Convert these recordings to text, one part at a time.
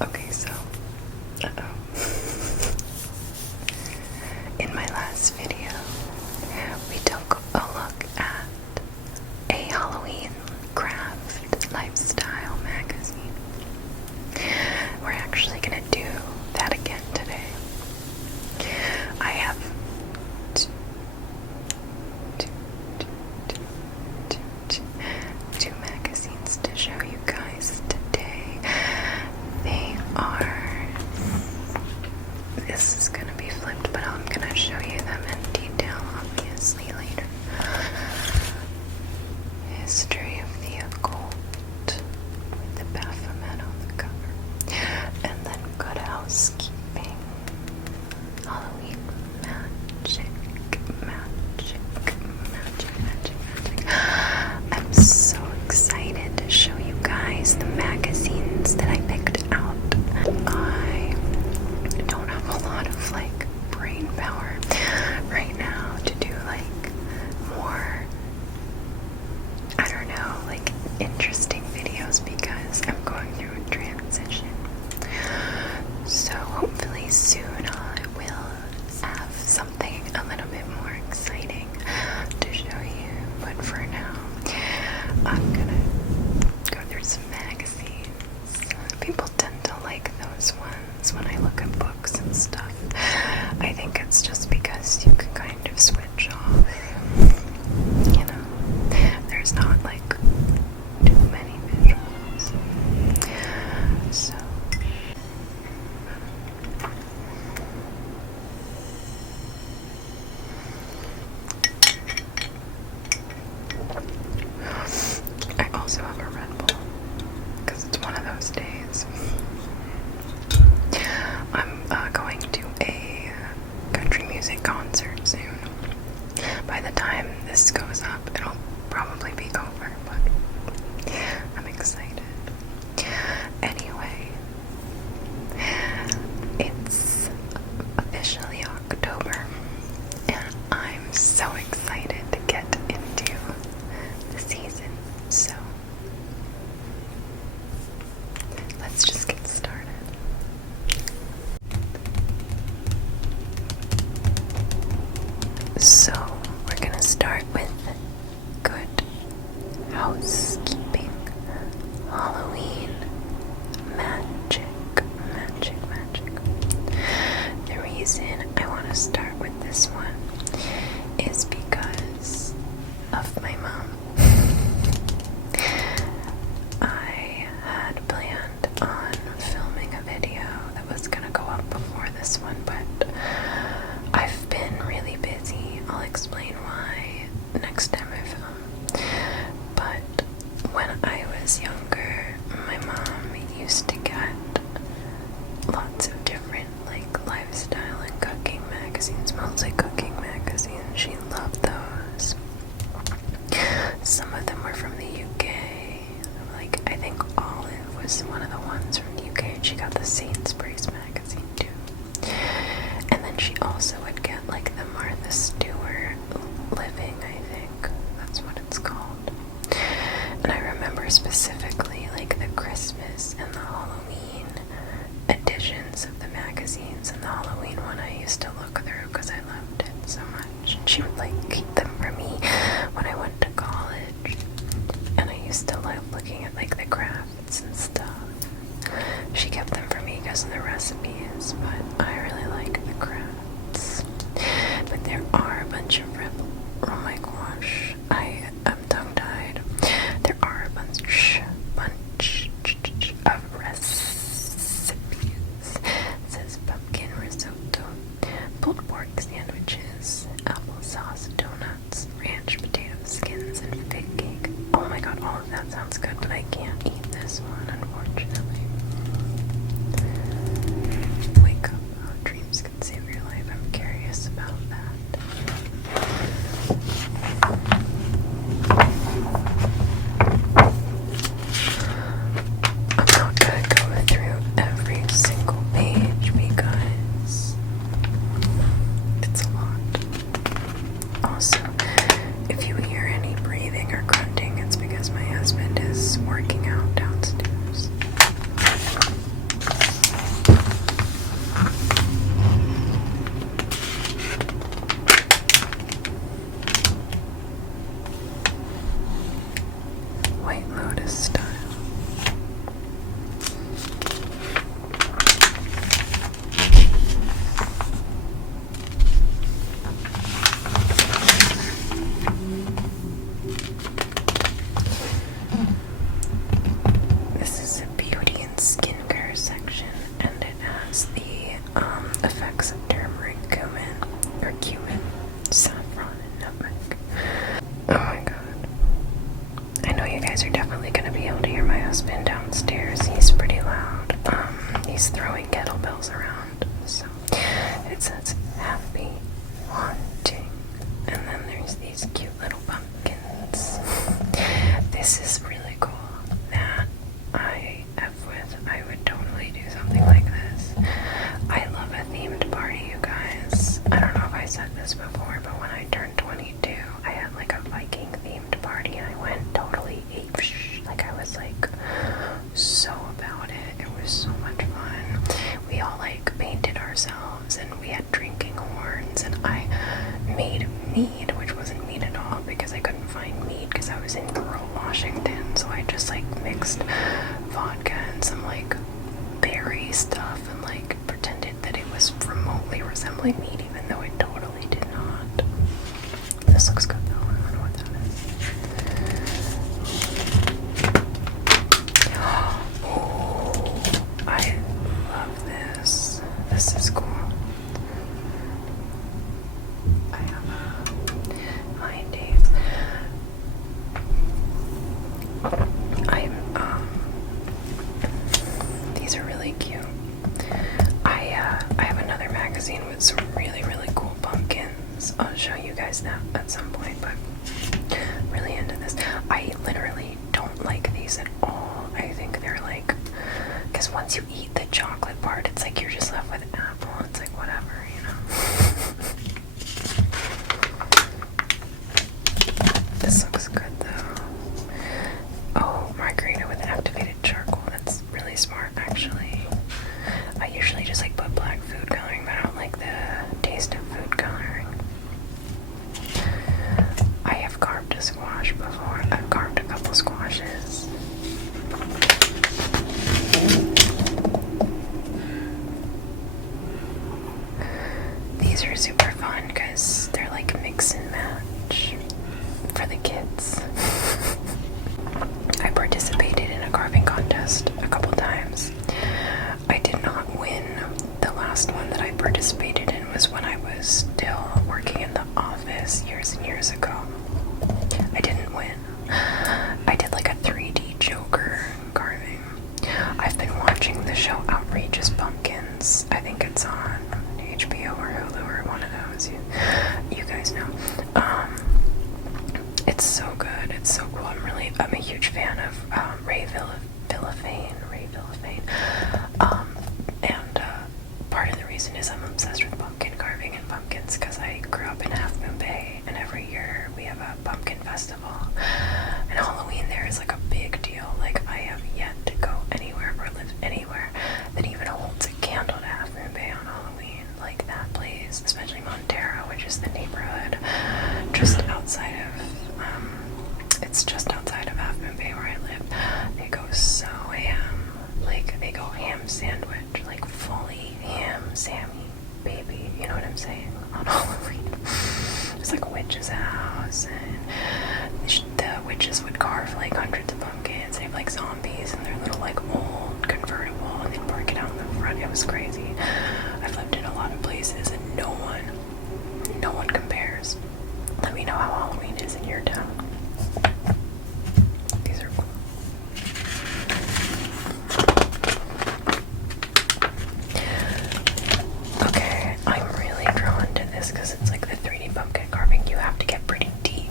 Okay, so, in my last video, we took a look at a Halloween craft lifestyle magazine. We're actually gonna do that again today. I have two magazines to show you guys today. They are, this is gonna be flipped, but I'm gonna show you them in detail obviously later. History of the Occult with the Baphomet on the cover, and then Good Housekeeping, Halloween magic. I'm so excited to show you guys the magazines that I picked out. I don't have a lot of brain power right now to do more, I don't know, interesting videos because I'm going through a transition. So hopefully soon I will have something a little bit more exciting to show you. But for now, I'm gonna go through some magazines. People tend to like those ones when I look at books and stuff. I think it's just because you can kind of switch off. You know, there's not too many visuals. So I also have a Red Bull because it's one of those days. I'm going to a country music concert soon. By the time this goes up, it'll probably be over, but I'm excited. Anyway, it's officially October, and I'm so excited to get into the season. So, let's just get started. So, we're gonna start with Good Housekeeping, Halloween magic. The reason I want to start with this one is because of my mom. I had planned on filming a video that was gonna go up before this one, but I've been really busy. I'll explain why next time I film. But when I was younger, my mom used to get lots of different lifestyle and cooking magazines, mostly cooking magazines. She loved those. Some of them were from the UK. I think Olive was one of the ones from the UK, and she got the Sainsbury's magazine too. And then she also would get the Martha Stewart Living, I think that's what it's called. And I remember specifically the Christmas and the Halloween editions of the magazines, and the Halloween one I used to look through because I loved it so much. And she would keep them for me when I went to college, and I used to love looking at the crafts and stuff. She kept them for me because of the recipes, but I really like the crafts. But there are a bunch of oh my gosh, I am tongue-tied. There are a bunch of recipes. It says pumpkin risotto, pulled pork sandwiches, applesauce, donuts, ranch potato skins, and fig cake. Oh my god, all of that sounds good, but I can't eat this one, unfortunately. Wake up, how dreams can save your life. I'm curious about that. I'm not gonna go through every single page because it's a lot. Also, if you hear any breathing or grunting, it's because my husband is working out downstairs. husband downstairs. He's pretty loud. He's throwing kettlebells around. So it says happy haunting. And then there's these cute little pumpkins. This is really cool. That I would totally do something like this. I love a themed party, you guys. I don't know if I said this before, but when I turned 22, I had like a Viking themed party and I went totally apeshit. Like I was like so about it. It was so much fun. We all like painted ourselves and we had drinking horns and I made mead, which wasn't mead at all because I couldn't find mead because I was in rural Washington. So I just like mixed vodka and some like berry stuff and like pretended that it was remotely resembling mead even though it totally did not. This looks good though. I don't know what that is. Oh, I love this. This is cool. I have a Mind Days. These are really cute. I have another magazine with some really, really cool pumpkins. I'll show you guys that at some point, but really into this. I literally don't like these at all. I think they're like, because once you eat the chocolate part, it's like you're just left with apple. It's like whatever, you know. This looks good though. Oh, margarita with activated charcoal. That's really smart, actually. I usually just like put black food coloring, but I don't like the taste of food coloring. I have carved a squash before. I've carved a couple squashes. These are super fun because they're like mix and match for the kids. I participated in a carving contest a couple times. I did not win. The last one that I participated in was when I was still working in the office years and years ago. I didn't win. I did like a 3D Joker carving. I've been watching the show Outrageous Pumpkins. I think it's on HBO or Hulu or one of those. You guys know. It's so good. It's so cool. I'm a huge fan of Ray Villafane. And part of the reason is I'm obsessed with pumpkin carving and pumpkins because I grew up in Half Moon Bay, and every year we have a pumpkin festival. And Halloween there is like a big deal. Like I have yet to go anywhere or live anywhere that even holds a candle to Half Moon Bay on Halloween. Like that place, especially Montero, which is the neighborhood just outside of it's just outside of Half Moon Bay where I live. They go so ham. Like, they go ham sandwich. Like, fully ham, Sammy, baby. You know what I'm saying? On Halloween. It's like a witch's house. And the witches would carve, like, hundreds of pumpkins. They have, like, zombies. And they're little, like, old convertible. And they'd park it out in the front. It was crazy. I've lived in a lot of places. And no one compares. Let me know how Halloween is in your town. These are cool. Okay, I'm really drawn to this because it's like the 3D pumpkin carving. You have to get pretty deep.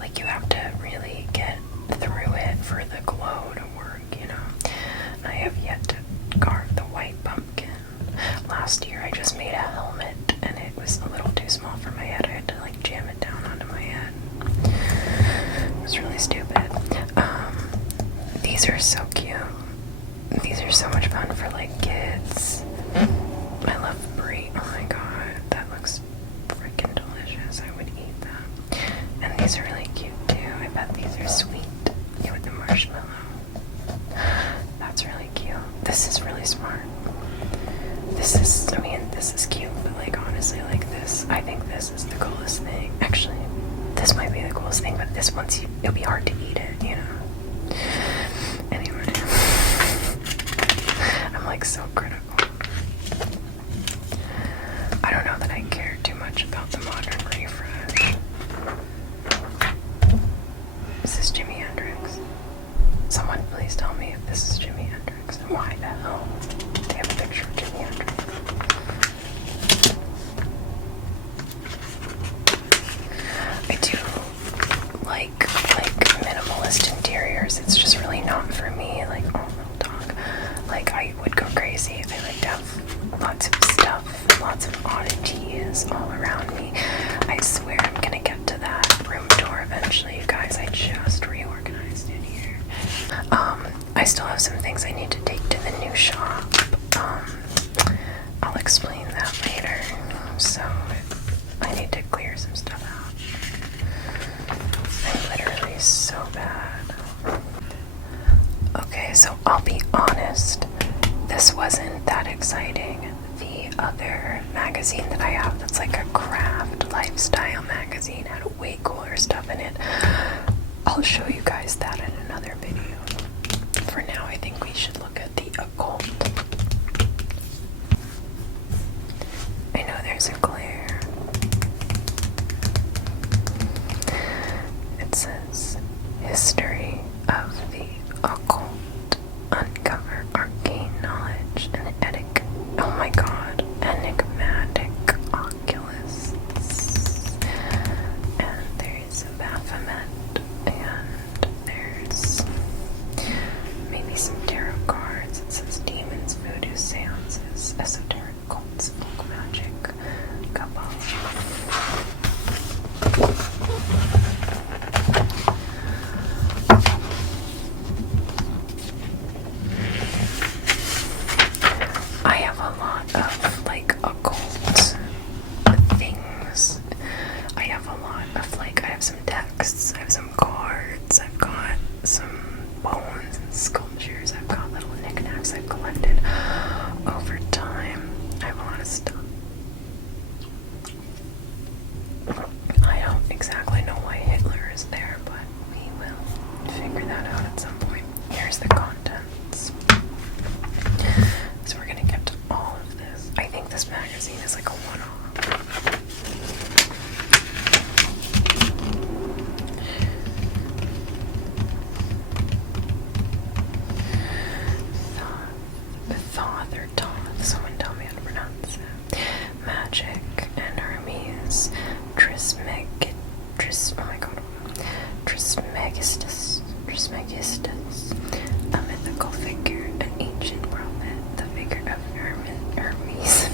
Like you have to really get through it for the glow to work, you know. And I have yet to carve the white pumpkin. Last year I just made a helmet and it was a little too small for my head. I had to like jam it down onto my head. It was really stupid. These are so cute. These are so much fun for like kids. I love brie. Oh my god, that looks freaking delicious. I would eat that. And these are really cute too. I bet these are sweet. Yeah, with the marshmallow. That's really cute. This is really smart. This is cute, but like honestly, like this, I think this is the coolest thing. Actually, this might be the coolest thing, but this once it'll be hard to eat it, you know. Anyway, I'm like so critical. I don't know that I care too much about the modern refresh. This is Jimi Hendrix. Someone please tell me this is Jimi Hendrix. And why the hell they have a picture of Jimi Hendrix? I do like minimalist interiors. It's just really not for me. Like, oh, little dog. Like, I would go crazy. I like to have lots of stuff, lots of oddities all around me. I swear I'm gonna get to that room tour eventually, you guys. I just reorganized it here. I still have some things I need to take to the new shop. I'll explain that later. So I need to clear some stuff out. I'm literally so bad. Okay, so I'll be honest, this wasn't that exciting. The other magazine that I have that's like a craft lifestyle magazine had way cooler stuff in it. I'll show you guys that in another video. For now, I think we should look at the occult. I know there's a glare. It says, History of the Occult. Uncover arcane knowledge and oh my god, enigmatic oculists. And there's a Baphomet, and there's maybe some tarot cards. It says demons, voodoo, seances, esoteric cults, folk magic, Kabbalah. I have a lot of like occult things. I have a lot of like, I have some texts, I have some cards, I've got some bones and sculptures, I've got little knickknacks I've collected over time. I have a lot of stuff. I don't exactly know why Hitler is there, but we will figure that out at some point. Here's the contents. So we're gonna get to all of this. I think this magazine is like a one-off. Thoth or Toth, someone tell me how to pronounce it. Magic and Hermes. Oh my god. Trismegistus, a mythical figure, an ancient prophet, the figure of Hermes.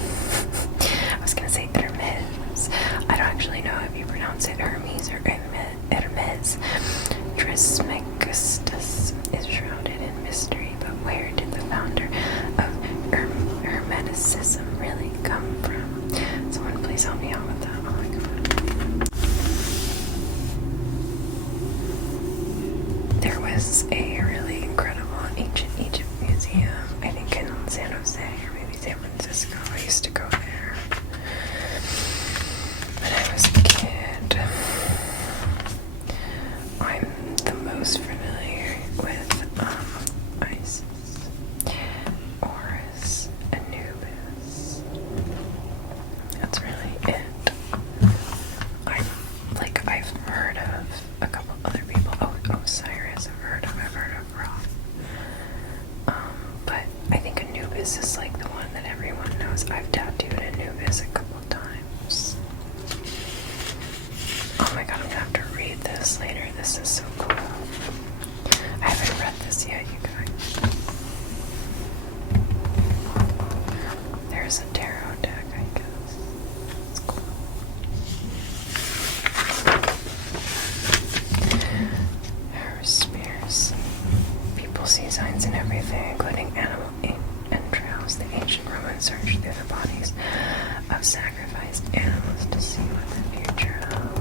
I was gonna say Hermes. I don't actually know if you pronounce it Hermes or Hermes. Trismegistus is shrouded in mystery, but where did the founder of Hermeticism really come from? Someone please help me out with that. Oh my god. There was a really incredible ancient Egypt museum, I think in San Jose or maybe San Francisco. I used to go there when I was a kid. I'm the most familiar with Isis, Horus, Anubis. That's really it. I've heard of a couple other people. Oh, Osiris I've heard of Ra. But I think Anubis is like the one that everyone knows. I've tattooed Anubis a couple times. Oh my god, I'm gonna have to read this later. This is so cool. I haven't read this yet, you guys. There's a tarot deck, I guess. It's cool. Spears. People see signs in everything, including animal entrails. The ancient Romans searched through the bodies of sacrificed animals to see what the future held.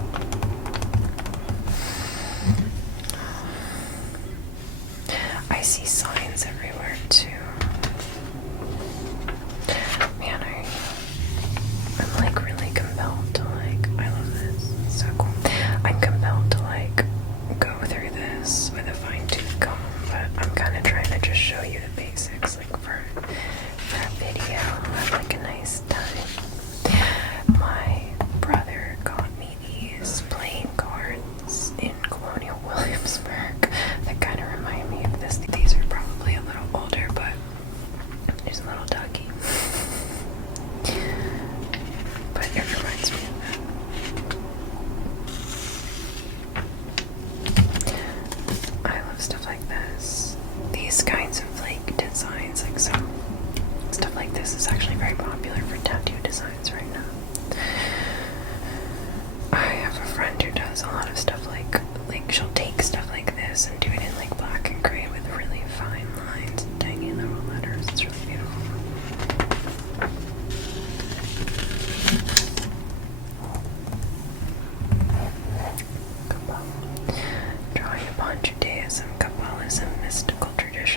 I see signs everywhere too. Man, I'm like really compelled to like, I love this. It's so cool. I'm compelled to like go through this with a fine-tooth comb, but I'm kind of trying to just show you the basics, like for a video, have like a nice time. My brother got me these playing cards in Colonial Williamsburg that kind of remind me of this. These are probably a little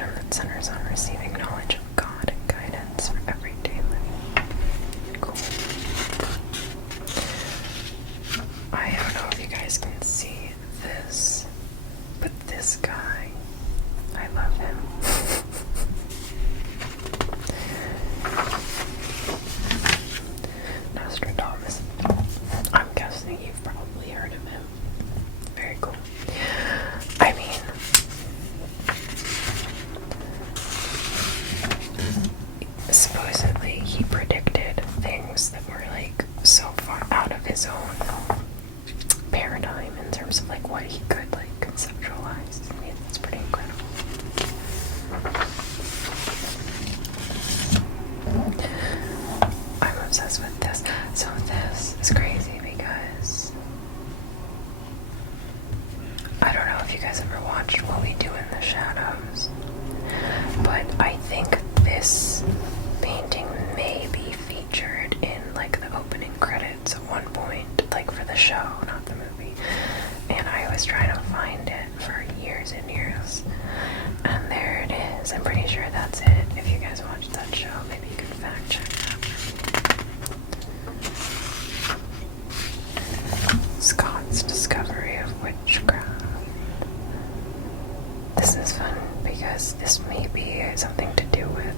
devotion that centers on receiving knowledge of God and guidance for everyday living. Cool. I don't know if you guys can see this, but this guy, I love him. Nostradamus. I'm guessing you've probably heard of him. Very cool. I mean, supposedly he predicted things that were like so far out of his own paradigm in terms of like what he could like conceptualize. I mean, it's pretty incredible. I'm obsessed with this. So this is crazy because I don't know if you guys ever watched What We Do in the Shadows, but I think this painting may be featured in like the opening credits at one point, like for the show, not the movie. And I was trying to find it for years and years, and there it is. I'm pretty sure that's it. If you guys watched that show, maybe you can fact check that. Scott's discovery of witchcraft. This is fun because this may be something to do with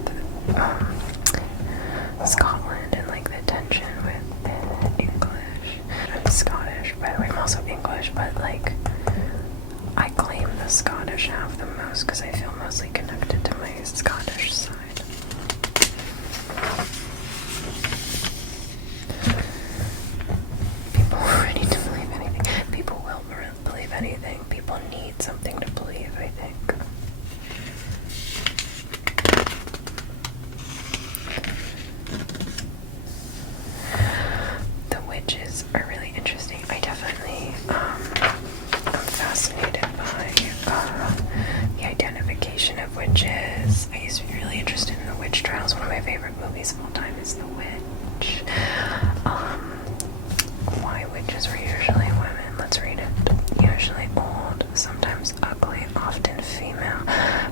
Scotland and like the tension with the English. I'm Scottish, by the way. I'm also English, but like I claim the Scottish half the most because I feel mostly connected to my Scottish side. People are ready to believe anything. People will believe anything. People need something to believe, I think. The witches are really interesting. I definitely I'm fascinated by the identification of witches. I used to be really interested in the witch trials. One of my favorite movies of all time is The Witch. Why witches were usually women. Let's read it. Usually old, sometimes ugly, often female.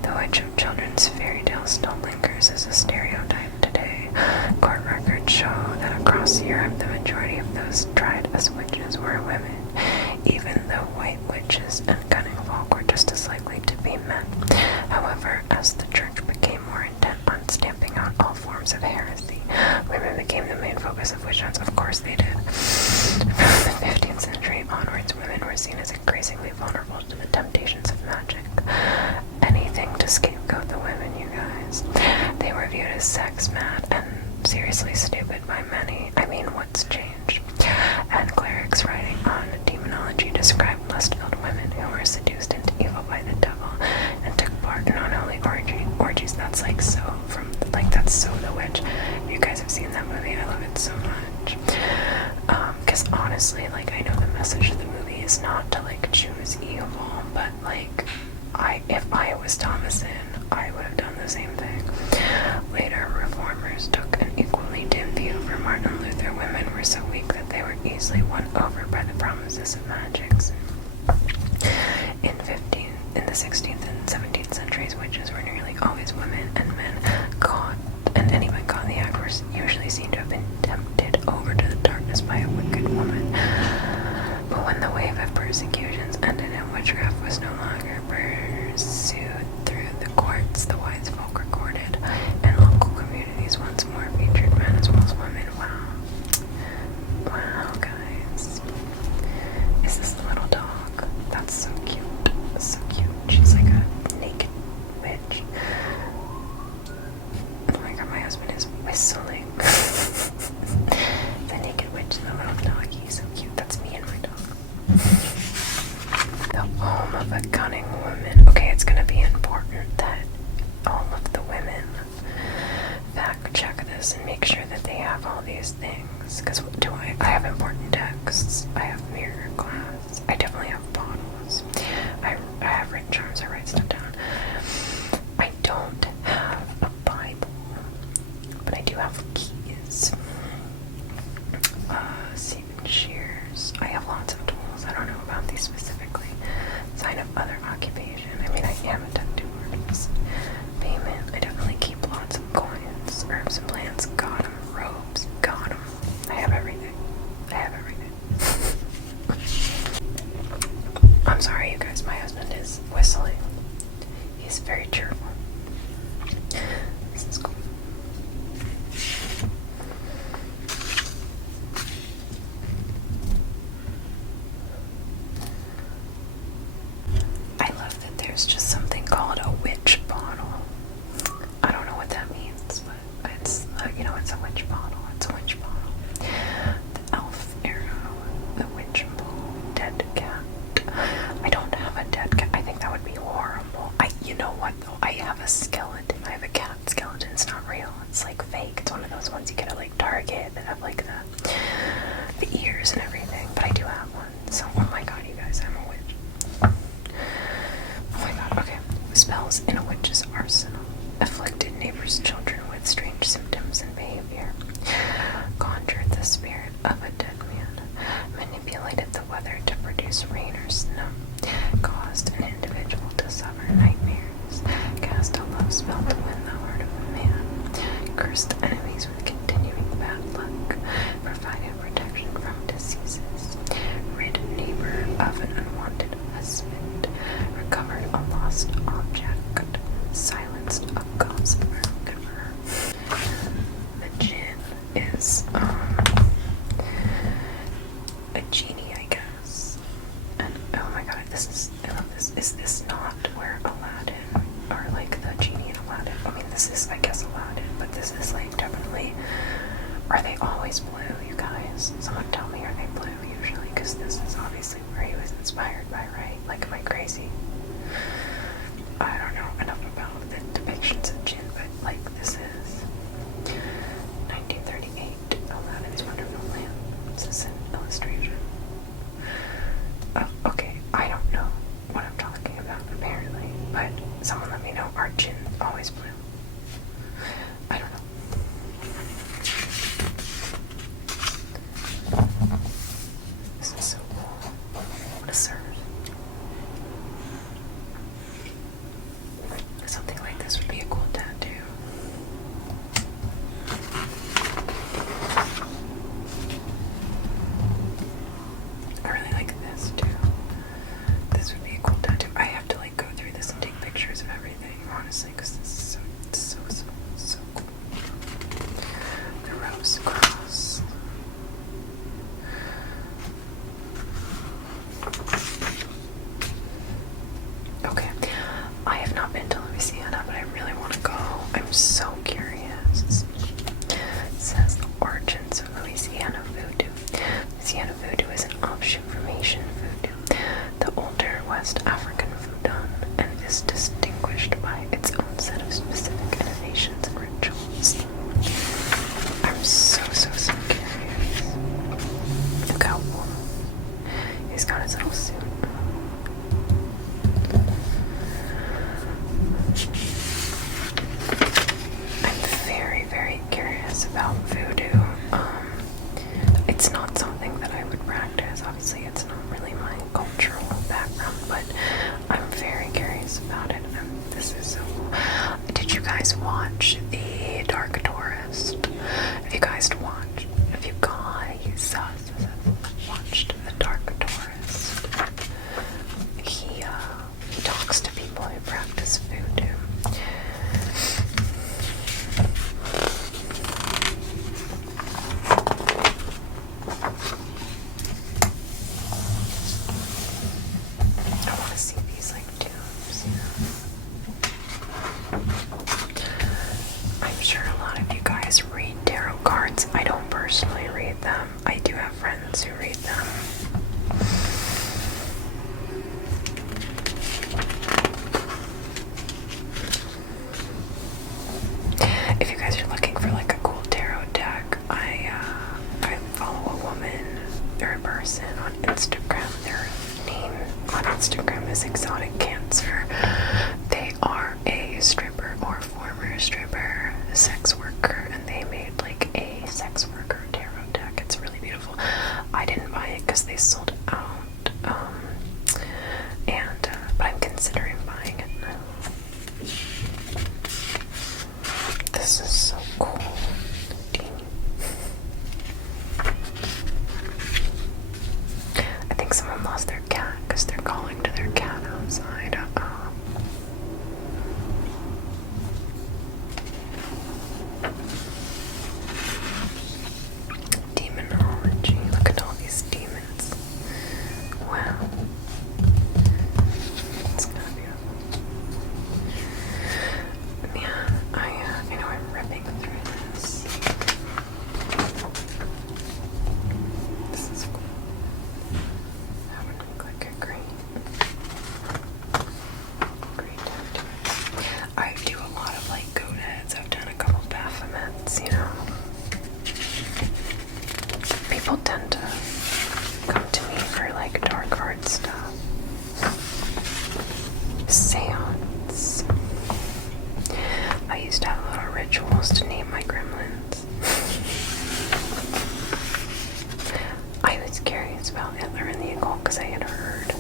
The witch of children's fairy tales still lingers as a stereotype today. Court records show that across Europe, the majority of those tried as witches were women, even though white witches and cunning folk were just as likely to be men. However, as the church became more intent on stamping out all forms of heresy, women became the main focus of witch hunts. Of course they did. From the 15th century onwards, women were seen as increasingly vulnerable to the temptations of magic. Anything to scapegoat the women, you guys. They were viewed as sex mad and seriously stupid by many. I mean, what's changed? And clerics writing on demonology described lust-filled women who were seduced into evil by the devil and took part in unholy orgies. That's like so that's so The Witch. You guys have seen that movie. I love it so much. Because honestly, like, I know the message of the movie is not to like choose evil, but like if I was Thomasin, I would have done the same thing. Later, reformers took an equally dim view. For Martin Luther, women were so weak that they were easily won over by the promises of magics. In the 16th and 17th centuries, witches were nearly always women, and anyone caught in the act were usually seen to have been tempted over to the darkness by a wicked woman. But when the wave of persecutions ended and witchcraft was no longer pursued through the courts, the wise folk recorded, and local communities once more featured men as well as women. Wow. Wow, guys. Is this the little dog? That's so cute. So cute. She's like a naked witch. Oh my god, my husband is whistling. The naked witch, the little doggy. So cute. That's me and my dog. The home of a cunning woman. Okay, it's gonna be important that all of the women fact check this and make sure that they have all these things. Because I have important texts. I have mirror glass. I definitely have bottles. I have written charms. I write stuff down. I don't have a Bible, but I do have a skeleton. I have a cat skeleton. It's not real. It's like fake. It's one of those ones you get at like Target that have like the ears and everything. But I do have one. So, oh my god, you guys, I'm a witch. Oh my god, okay. Spells in a witch's arsenal. Afflicted neighbors' children with strange symptoms and behavior. Conjured the spirit of a dead man. Manipulated the weather to produce rain or snow. Caused an individual to suffer nightmares. Cast a love spell to win the heart of a man. Cursed enemies with continuing bad luck. Provided protection from diseases. Rid neighbor of an unwanted husband. Recovered a lost object. Silenced a gossiper. Good for her. The djinn is a genie, I guess. And oh my god, I love this. Is this not where Aladdin, or like the genie in Aladdin? I mean, this is, I guess, Aladdin, but this is like definitely. Are they always blue, you guys? Someone tell me, are they blue usually? Because this is obviously where he was inspired by, right? Like, am I crazy? I don't know enough about the depictions of jinn, but like this is 1938 Aladdin's Wonderful Lamp. This is an illustration. Okay, I don't know what I'm talking about apparently, but someone let me know. Are jinn always blue? I don't know. This is so cool. What a service. Something like this would be a cool tattoo. I really like this too. This would be a cool tattoo. I have to like go through this and take pictures of everything, honestly, because this is so cool. The rose cross. Okay, I have not been to Louisiana, but I really want to go. I'm so curious. It says the origins of Louisiana voodoo. Louisiana voodoo is an offshoot from Haitian voodoo, the older West African voodoo, and is distinguished by its own set of specific innovations and rituals. I'm so curious. Look how cool. He's got his little suit. I'm very curious about voodoo. It's not something that I would practice. Obviously, it's not really my cultural background, but I'm very curious about it. This is so cool. Did you guys watch The Dark Tourist? Have you guys watched The Dark Tourist? He talks to people who practice voodoo. I want to see these like tombs, you know. I'm sure a lot of you guys read tarot cards. I don't personally read them. I do have friends who read them. If you guys are looking for like a cool tarot deck, I follow a woman or a person on Instagram. Their name on Instagram is Exotic Cancer. They are a stripper or former stripper, sex worker, and they made like a sex worker tarot deck. It's really beautiful. I didn't buy it because they sold out. But I'm considering buying it now. This is so cool. I think someone lost their cat because they're calling to their cat outside. Demonology. Look at all these demons. Wow. It's kind of beautiful. Yeah, I know I'm ripping almost named my gremlins. I was curious about Hitler and the occult because I had heard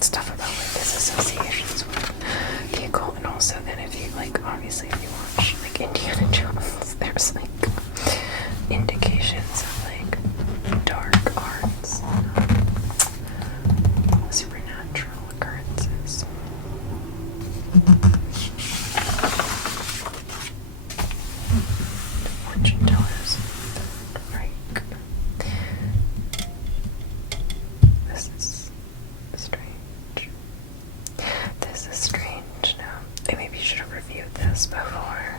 stuff about like his associations with the occult, and also then if you like, obviously if you watch like Indiana Jones, there's like indications of like dark arts, supernatural occurrences. Fortune tellers, right? This is strange. This is strange. No, I maybe should have reviewed this before.